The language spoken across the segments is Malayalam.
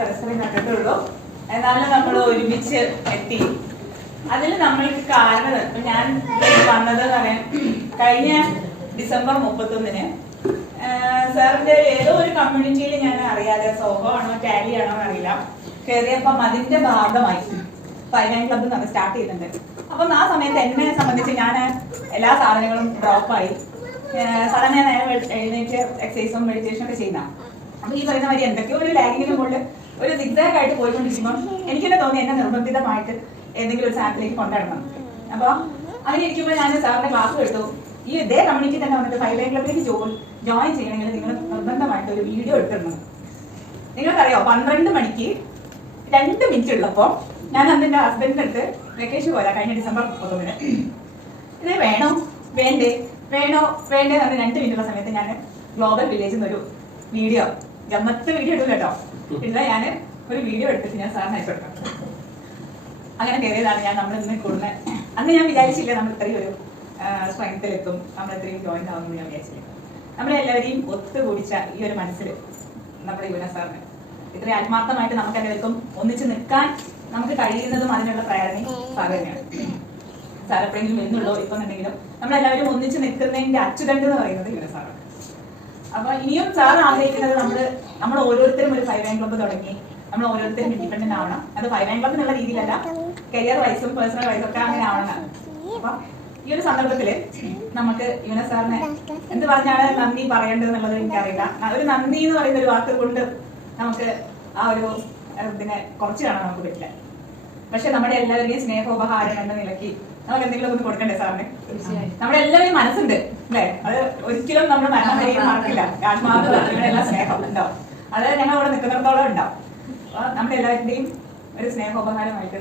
പരസ്പരം കണ്ടിട്ടുള്ളൂ. എന്നാലും നമ്മൾ ഒരുമിച്ച് എത്തി. അതിൽ നമ്മൾക്ക് കാരണം ഞാൻ വന്നത് പറയാൻ കഴിഞ്ഞ ഡിസംബർ 31 സാറിന്റെ ഏതോ ഒരു കമ്മ്യൂണിറ്റിയിൽ ഞാൻ അറിയാതെ സോഹോ ആണോ ടാലി ആണോ എന്നറിയില്ല കയറിയപ്പം അതിന്റെ ഭാഗമായി 5 ക്ലബ്ബ് നമ്മൾ സ്റ്റാർട്ട് ചെയ്യുന്നുണ്ട്. അപ്പം ആ സമയത്ത് എന്നെ സംബന്ധിച്ച് ഞാൻ എല്ലാ സാധനങ്ങളും ഡ്രോപ്പായി. സാധാരണ ഞാൻ എഴുന്നേറ്റ് എക്സസൈസും മെഡിറ്റേഷനും ഒക്കെ ചെയ്യുന്ന. അപ്പൊ ഈ പറയുന്ന മാതിരി എന്തൊക്കെയോ ഒരു ലാഗിങ്ങിനും കൊണ്ട് ഒരു സിഗ്സാഗ് ആയിട്ട് പോയിക്കൊണ്ടിരിക്കുമ്പോൾ എനിക്ക് തന്നെ തോന്നി എന്നെ നിർബന്ധിതമായിട്ട് ഏതെങ്കിലും ഒരു സാധനത്തിലേക്ക് കൊണ്ടുവരണം. അപ്പൊ അങ്ങനെ ഇരിക്കുമ്പോൾ ഞാൻ സാറിന്റെ ക്ലാസ് കേട്ടു. ഈ ഇതേ കമ്മ്യൂണിറ്റി തന്നെ വന്നിട്ട് 5 ക്ലബിലേക്ക് ജോയിൻ ചെയ്യണമെങ്കിൽ നിങ്ങൾ നിർബന്ധമായിട്ട് ഒരു വീഡിയോ എടുത്തിടണം. നിങ്ങൾക്കറിയോ 12 മണിക്ക് 2 മിനിറ്റ് ഉള്ളപ്പോൾ ഞാൻ അന്ന് എന്റെ ഹസ്ബൻഡിന്റെ അടുത്ത് വെക്കേഷൻ പോരാ കഴിഞ്ഞ ഡിസംബർ 31 ഇത് വേണോ വേണ്ടേ വേണോ വേണ്ടേ എന്ന് 2 മിനിറ്റ് ഉള്ള സമയത്ത് ഞാൻ ഗ്ലോബൽ വില്ലേജിൽ നിന്നൊരു വീഡിയോ ഗമ്മത്തെ വീഡിയോ എടുക്കും കേട്ടോ. പിന്നെ ഞാൻ ഒരു വീഡിയോ എടുത്തിട്ട് ഞാൻ സാറിന് അയച്ചെടുക്കാം. അങ്ങനെ കയറിയതാണ് ഞാൻ നമ്മൾ ഇന്ന് കൂടുന്നത്. അന്ന് ഞാൻ വിചാരിച്ചില്ല നമ്മൾ ഇത്രയും ഒരു സ്ട്രെങ്ത്തിലെത്തും, നമ്മൾ ഇത്രയും ജോയിൻ ആവുമെന്ന് ഞാൻ വിചാരിച്ചില്ല. നമ്മളെല്ലാവരെയും ഒത്തുകൂടിച്ച ഈ ഒരു മനസ്സിൽ നമ്മുടെ യുവന സാറിന് ഇത്രയും ആത്മാർത്ഥമായിട്ട് നമുക്ക് എല്ലാവർക്കും ഒന്നിച്ച് നിൽക്കാൻ നമുക്ക് കഴിയുന്നതും അതിനുള്ള പ്രേരണയും സാർ തന്നെയാണ്. സാർ എപ്പോഴെങ്കിലും എന്നുള്ളോ ഇപ്പൊന്നുണ്ടെങ്കിലും നമ്മളെല്ലാവരും ഒന്നിച്ച് നിൽക്കുന്നതിന്റെ അച്ചുതണ്ട് എന്ന് പറയുന്നത് യുവന സാറാണ്. അപ്പൊ ഇനിയും സാർ ആഗ്രഹിക്കുന്നത് നമ്മൾ ഓരോരുത്തരും ഒരു 5 ക്ലബ്ബ് തുടങ്ങി നമ്മൾ ഓരോരുത്തരും ഇൻഡിപെൻഡന്റ് ആവണം. അത് 5 ക്ലബ്ബ് എന്നുള്ള രീതിയിലല്ല, കരിയർ വൈസും പേഴ്സണൽ വൈസും ഒക്കെ അങ്ങനെ ആവണം. അപ്പൊ ഈ ഒരു സന്ദർഭത്തില് നമുക്ക് യുവന സാറിന് എന്ത് പറഞ്ഞാണ് നന്ദി പറയേണ്ടത് എന്നുള്ളത് എനിക്കറിയില്ല. ഒരു നന്ദി എന്ന് പറയുന്ന ഒരു വാക്ക് കൊണ്ട് നമുക്ക് ആ ഒരു ഇതിനെ കുറച്ച് കാണാൻ നമുക്ക് പറ്റില്ല. പക്ഷെ നമ്മുടെ എല്ലാവരുടെയും സ്നേഹോപഹാരം എന്ന നിലയ്ക്ക് നമുക്ക് എന്തെങ്കിലും ഒന്ന് കൊടുക്കണ്ടേ സാറിന്? നമ്മുടെ എല്ലാവരെയും മനസ്സുണ്ട് അല്ലെ? അത് ഒരിക്കലും നമ്മുടെ മരണം വരെയും മറക്കില്ല. ആത്മാർത്ഥത എല്ലാം സ്നേഹം ഉണ്ടാവും. അത് ഞങ്ങൾ അവിടെ നിൽക്കുന്നിടത്തോളം ഉണ്ടാവും. അപ്പൊ നമ്മുടെ എല്ലാവരുടെയും ഒരു സ്നേഹോപഹാരമായിട്ട്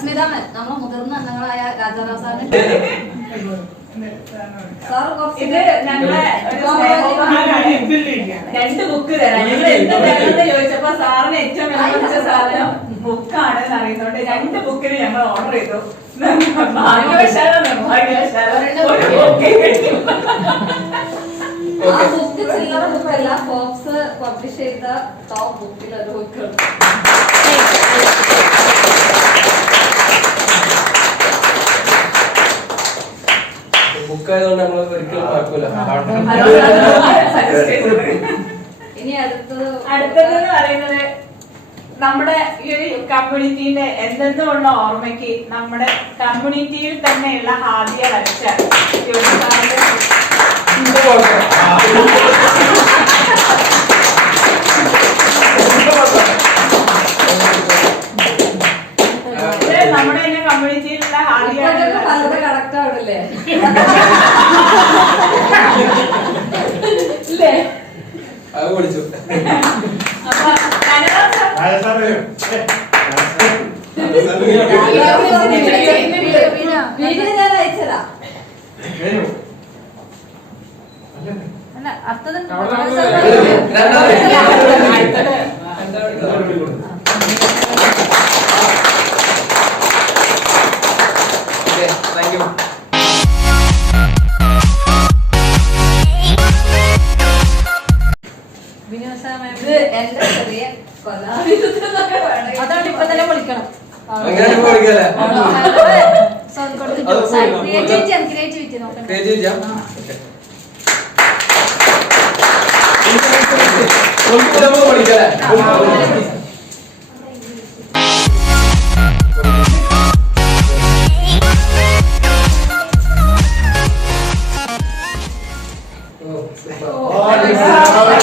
സ്മിതാമൻ നമ്മളെ മുതിർന്ന അംഗങ്ങളായ രാജാറാം സാറിന് ഇത് ഞങ്ങളെ 2 ബുക്ക് തരാം. നിങ്ങൾ എന്ത് തരണമെന്ന് ചോദിച്ചപ്പോ സാറിന് ഏറ്റവും വിലപിടിച്ച സാധനം ബുക്കാണ് എന്ന് അറിയുന്നതുകൊണ്ട് 2 ബുക്കിന് ഞങ്ങൾ ഓർഡർ ചെയ്തു. ഭാഗ്യവശാലോ നിർഭാഗ്യവശാലോ ഒരു ബുക്ക് ആ ബുക്ക് ചില്ലറ ബുക്കല്ല, ഫോക്സ് പബ്ലിഷ് ചെയ്ത ടോപ്പ് ബുക്കിൽ ഒരു ബുക്ക്. ബുക്കായതുകൊണ്ട് നമ്മൾ ഒരിക്കലും കുഴപ്പമില്ല. ഇനി അടുത്തതെന്ന് പറയുന്നത് നമ്മുടെ ഈ ഒരു കമ്മ്യൂണിറ്റിന്റെ എന്തെന്നുള്ള ഓർമ്മയ്ക്ക് നമ്മുടെ കമ്മ്യൂണിറ്റിയിൽ തന്നെയുള്ള ഹാദിയ വരച്ച നമ്മുടെ തന്നെ കമ്മ്യൂണിറ്റിയിലുള്ള ഹാദിയ കറക്റ്റ് ആവില്ലേ? അത് പഠിച്ചു. അപ്പൊ വീഡിയോ ഞാൻ അയച്ചതാ. ഇത് എന്റെ ചെറിയ അതാണ് ഇപ്പൊ തന്നെ വിളിക്കണം. ക്രിയേറ്റിവിറ്റി നോക്കണം. Oh,